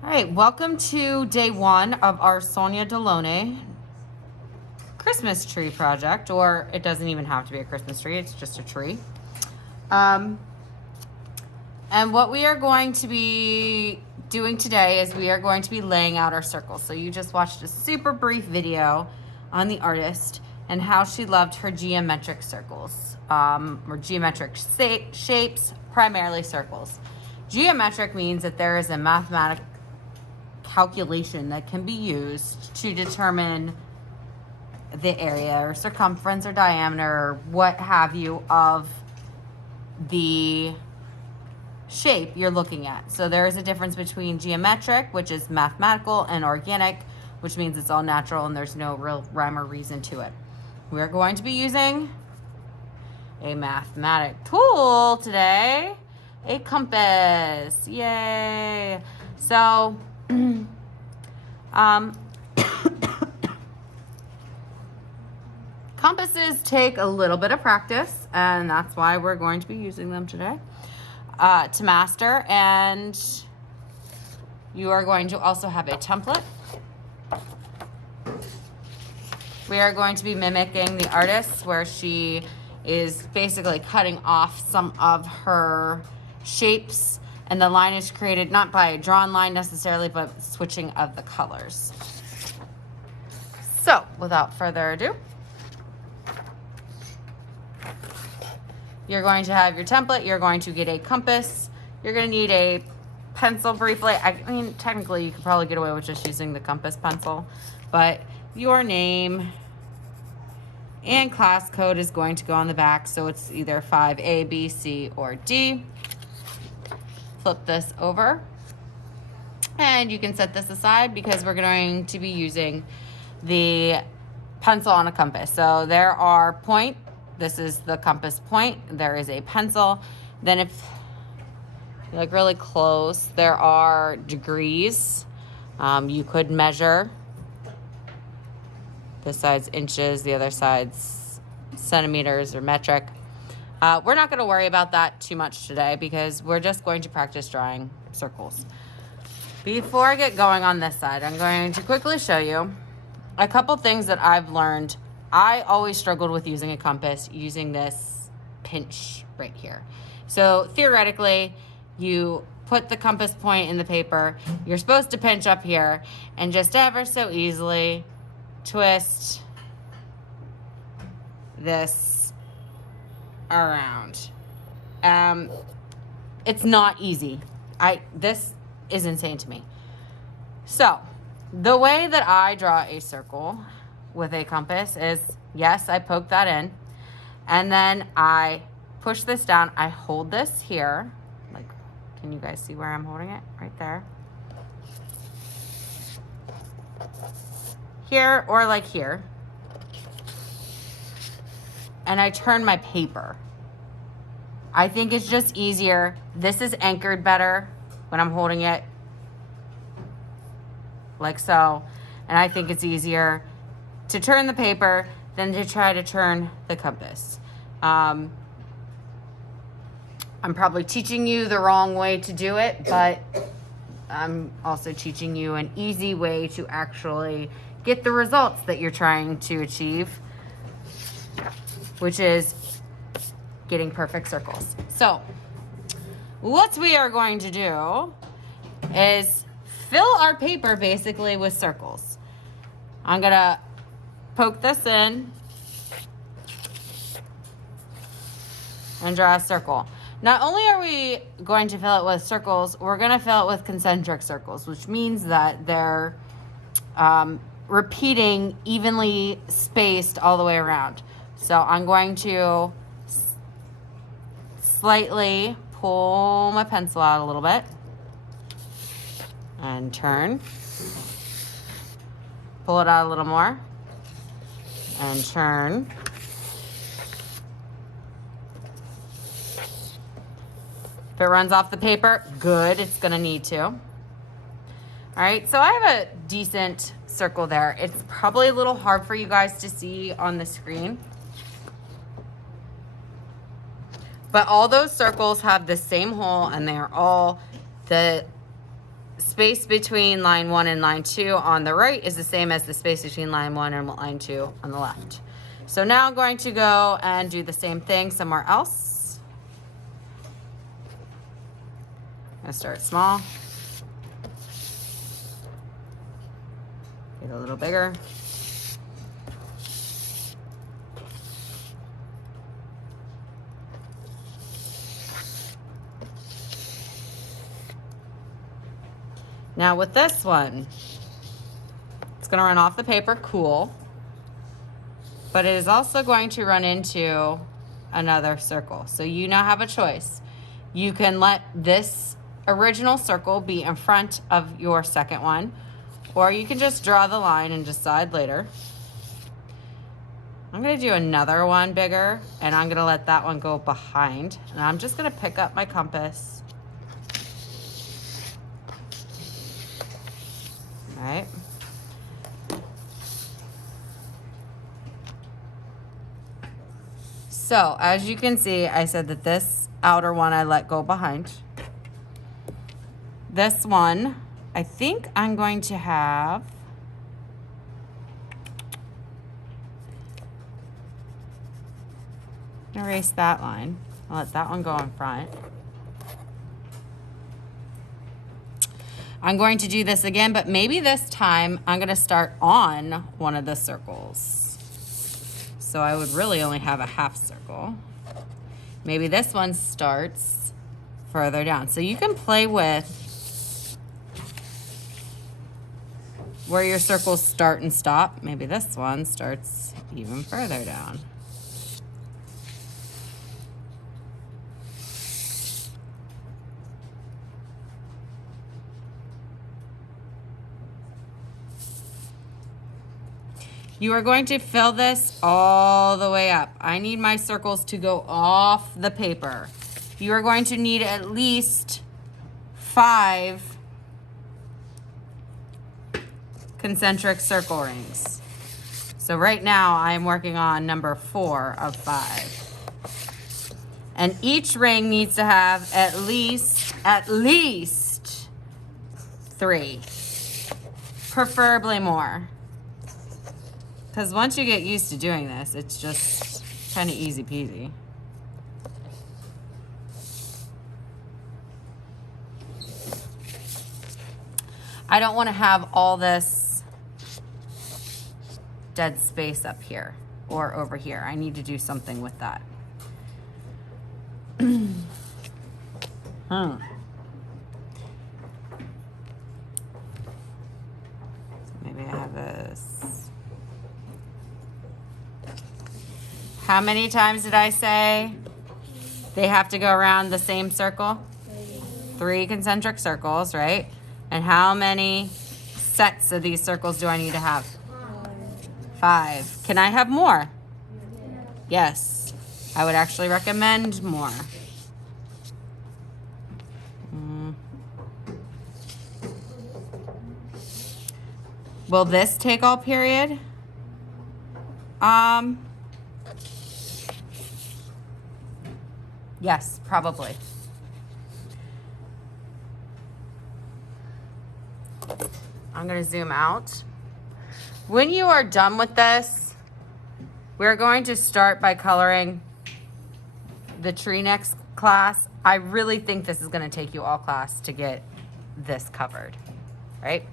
All right, welcome to day one of our Sonia Delaunay Christmas tree project, or it doesn't even have to be a Christmas tree, it's just a tree. And what we are going to be doing today is we are going to be laying out our circles. So you just watched a super brief video on the artist and how she loved her geometric circles, or geometric shapes, primarily circles. Geometric means that there is a mathematical calculation that can be used to determine the area or circumference or diameter or what have you of the shape you're looking at. So there is a difference between geometric, which is mathematical, and organic, which means it's all natural and there's no real rhyme or reason to it. We're going to be using a mathematic tool today, a compass. Yay! So compasses take a little bit of practice, and that's why we're going to be using them today to master. And you are going to also have a template. We are going to be mimicking the artist, where she is basically cutting off some of her shapes, and the line is created not by a drawn line necessarily, but switching of the colors. So without further ado, you're going to have your template. You're going to get a compass. You're going to need a pencil briefly. I mean, technically you could probably get away with just using the compass pencil, but your name and class code is going to go on the back. So it's either 5A, B, C, or D. Flip this over and you can set this aside because we're going to be using the pencil on a compass. So there are this is the compass point. There is a pencil. Then if you look really close, there are degrees. You could measure. This side's inches, the other side's centimeters or metric. We're not going to worry about that too much today because we're just going to practice drawing circles. Before I get going on this side, I'm going to quickly show you a couple things that I've learned. I always struggled with using a compass, using this pinch right here. So theoretically, you put the compass point in the paper. You're supposed to pinch up here and just ever so easily twist this around. It's not easy. This is insane to me. So the way that I draw a circle with a compass is, yes, I poke that in, and then I push this down. I hold this here. Like, can you guys see where I'm holding it? Right there. Here or like here. And I turn my paper. I think it's just easier. This is anchored better when I'm holding it like so. And I think it's easier to turn the paper than to try to turn the compass. I'm probably teaching you the wrong way to do it, but I'm also teaching you an easy way to actually get the results that you're trying to achieve, which is getting perfect circles. So what we are going to do is fill our paper basically with circles. I'm gonna poke this in and draw a circle. Not only are we going to fill it with circles, we're going to fill it with concentric circles, which means that they're repeating evenly spaced all the way around. So I'm going to slightly pull my pencil out a little bit and turn. Pull it out a little more and turn. If it runs off the paper, good, it's gonna need to. All right, so I have a decent circle there. It's probably a little hard for you guys to see on the screen. But all those circles have the same hole, and they are all the space between line 1 and line 2 on the right is the same as the space between line 1 and line 2 on the left. So now I'm going to go and do the same thing somewhere else. I'm going to start small. Get a little bigger. Now with this one, it's going to run off the paper, cool, but it is also going to run into another circle. So you now have a choice. You can let this original circle be in front of your second one, or you can just draw the line and decide later. I'm going to do another one bigger, and I'm going to let that one go behind. And I'm just going to pick up my compass. Right. So as you can see, I said that this outer one I let go behind. This one, I think I'm going to have erase that line. I'll let that one go in front. I'm going to do this again, but maybe this time I'm going to start on one of the circles. So I would really only have a half circle. Maybe this one starts further down. So you can play with where your circles start and stop. Maybe this one starts even further down. You are going to fill this all the way up. I need my circles to go off the paper. You are going to need at least 5 concentric circle rings. So right now I'm working on number 4 of 5. And each ring needs to have at least 3, preferably more. Because once you get used to doing this, it's just kind of easy peasy. I don't want to have all this dead space up here or over here. I need to do something with that. Maybe I have this. How many times did I say they have to go around the same circle? 3 concentric circles, right? And how many sets of these circles do I need to have? 5. Can I have more? Yes. I would actually recommend more. Will this take all period? Yes, probably. I'm going to zoom out. When you are done with this, we're going to start by coloring the tree next class. I really think this is going to take you all class to get this covered, right?